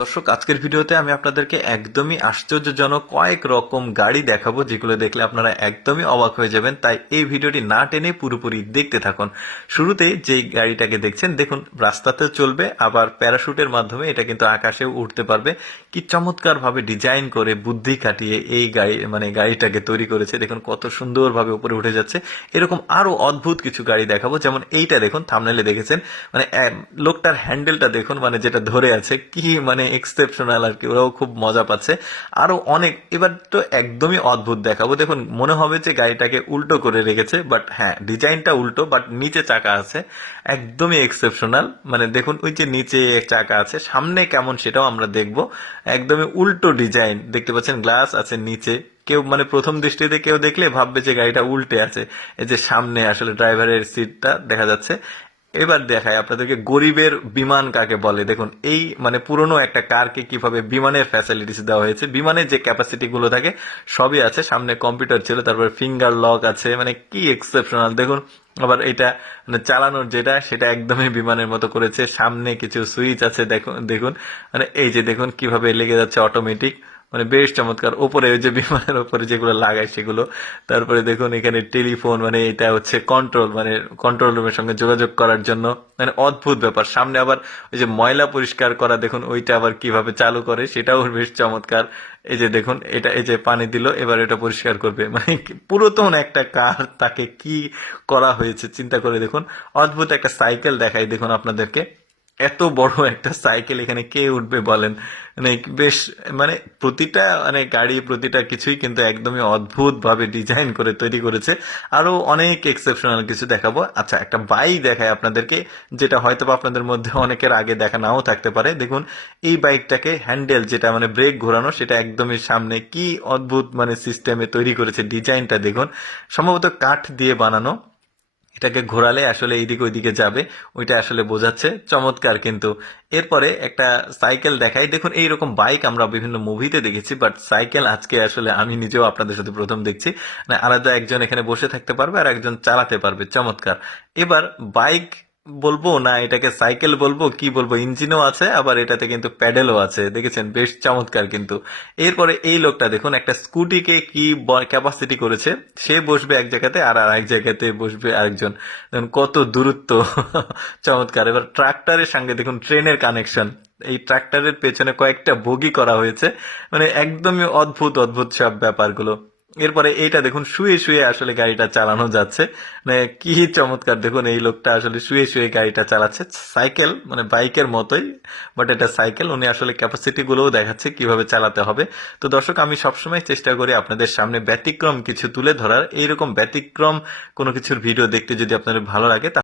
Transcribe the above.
দর্শক, আজকের ভিডিওতে আমি আপনাদেরকে একদমই আশ্চর্যজনক কয়েক রকম গাড়ি দেখাবো, যেগুলো দেখলে আপনারা একদমই অবাক হয়ে যাবেন। তাই এই ভিডিওটি না টেনে পুরোপুরি দেখতে থাকুন। শুরুতে যে গাড়িটাকে দেখছেন, দেখুন রাস্তাতে চলবে, আবার প্যারাশুটের মাধ্যমে এটা কিন্তু আকাশেও উঠতে পারবে। কি চমৎকার ভাবে ডিজাইন করে বুদ্ধি খাটিয়ে এই গাড়িটাকে তৈরি করেছে। দেখুন কত সুন্দরভাবে উপরে উঠে যাচ্ছে। এরকম আরো অদ্ভুত কিছু গাড়ি দেখাবো, যেমন এইটা দেখুন, থাম্বনেলে দেখেছেন, লোকটার হ্যান্ডেলটা দেখুন, যেটা ধরে আছে, কি এক্সেপশনাল আর কি, ওরাও খুব মজা পাচ্ছে। আরো অনেক, এবার তো একদমই অদ্ভুত দেখাবো। দেখুন মনে হবে যে গাড়িটাকে উল্টো করে রেখেছে, বাট হ্যাঁ, ডিজাইনটা উল্টো, বাট নিচে চাকা আছে, একদমই এক্সেপশনাল। দেখুন ওই যে নিচে চাকা আছে, সামনে কেমন সেটাও আমরা দেখবো। একদমই উল্টো ডিজাইন দেখতে পাচ্ছেন, গ্লাস আছে নিচে। কেউ প্রথম দৃষ্টিতে কেউ দেখলে ভাববে যে গাড়িটা উল্টে আছে। এই যে সামনে আসলে ড্রাইভারের সিটটা দেখা যাচ্ছে। এবার দেখায় আপনাদেরকে গরিবের বিমান কাকে বলে। দেখুন এই পুরনো একটা কারকে কিভাবে বিমানের ফ্যাসিলিটিস দেওয়া হয়েছে, বিমানের যে ক্যাপাসিটি গুলো থাকে সবই আছে। সামনে কম্পিউটার ছিল, তারপরে ফিঙ্গার লক আছে, কি এক্সেপশনাল। দেখুন আবার এটা চালানোর যেটা, সেটা একদমই বিমানের মতো করেছে। সামনে কিছু সুইচ আছে, দেখুন দেখুন এই যে দেখুন কিভাবে লেগে যাচ্ছে অটোমেটিক। বেশ চমৎকার। ওপরে ওই যে বিমানের উপরে যেগুলো লাগায় সেগুলো। তারপরে দেখুন এখানে টেলিফোন, এটা হচ্ছে কন্ট্রোল, কন্ট্রোল রুমের সঙ্গে যোগাযোগ করার জন্য। অদ্ভুত ব্যাপার। সামনে আবার ওই যে ময়লা পরিষ্কার করা, দেখুন ওইটা আবার কিভাবে চালু করে, সেটাও বেশ চমৎকার। এই যে দেখুন, এটা এই যে পানি দিল, এবার এটা পরিষ্কার করবে। পুরাতন একটা কার, তাকে কি করা হয়েছে চিন্তা করে দেখুন। অদ্ভুত একটা সাইকেল দেখাই দেখুন আপনাদেরকে। এত বড় একটা সাইকেল এখানে কে উঠবে বলেন। মানে বেশ প্রতিটা গাড়ি, প্রতিটা কিছুই কিন্তু একদমই অদ্ভুত ভাবে ডিজাইন করে তৈরি করেছে। আরো অনেক এক্সেপশনাল কিছু দেখাবো। আচ্ছা, একটা বাইক দেখায় আপনাদেরকে, যেটা হয়তো আপনাদের মধ্যে অনেকের আগে দেখা নাও থাকতে পারে। দেখুন এই বাইকটাকে হ্যান্ডেল, যেটা ব্রেক ঘোরানো, সেটা একদমই সামনে। কি অদ্ভুত সিস্টেমে তৈরি করেছে, ডিজাইনটা দেখুন। সম্ভবত কাঠ দিয়ে বানানো। এটাকে ঘোরালে আসলে এইদিকে ওইদিকে যাবে, ওইটা আসলে বোঝাচ্ছে। চমৎকার। কিন্তু এরপরে একটা সাইকেল দেখাই। দেখুন এইরকম বাইক আমরা বিভিন্ন মুভিতে দেখেছি, বাট সাইকেল আজকে আসলে আমি নিজেও আপনাদের সাথে প্রথম দেখছি। আলাদা একজন এখানে বসে থাকতে পারবে আর একজন চালাতে পারবে। চমৎকার। এবার বাইক বলবো না এটাকে সাইকেল বলবো, কি বলবো, ইঞ্জিনও আছে, আবার এটাতে কিন্তু প্যাডেলও আছে। দেখেছেন, বেশ চমৎকার। কিন্তু এরপরে এই লোকটা দেখুন, একটা স্কুটিকে কি ক্যাপাসিটি করেছে। সে বসবে এক জায়গাতে আর আরেক জায়গাতে বসবে আরেকজন। দেখুন কত দূরত্ব। চমৎকার। এবার ট্রাক্টরের সঙ্গে দেখুন ট্রেনের কানেকশন। এই ট্রাক্টরের পেছনে কয়েকটা বগি করা হয়েছে। একদমই অদ্ভুত অদ্ভুত সব ব্যাপারগুলো। এরপরে এইটা দেখুন, শুয়ে শুয়ে আসলে গাড়িটা চালানো যাচ্ছে। কি চমৎকার। দেখুন এই লোকটা আসলে শুয়ে শুয়ে গাড়িটা চালাচ্ছে। সাইকেল, বাইকের মতোই, বাট এটা সাইকেল। উনি আসলে ক্যাপাসিটি গুলোও দেখাচ্ছে কিভাবে চালাতে হবে। তো দর্শক, আমি সবসময় চেষ্টা করি আপনাদের সামনে ব্যতিক্রম কিছু তুলে ধরার। এইরকম ব্যতিক্রম কোনো কিছুর ভিডিও দেখতে যদি আপনাদের ভালো লাগে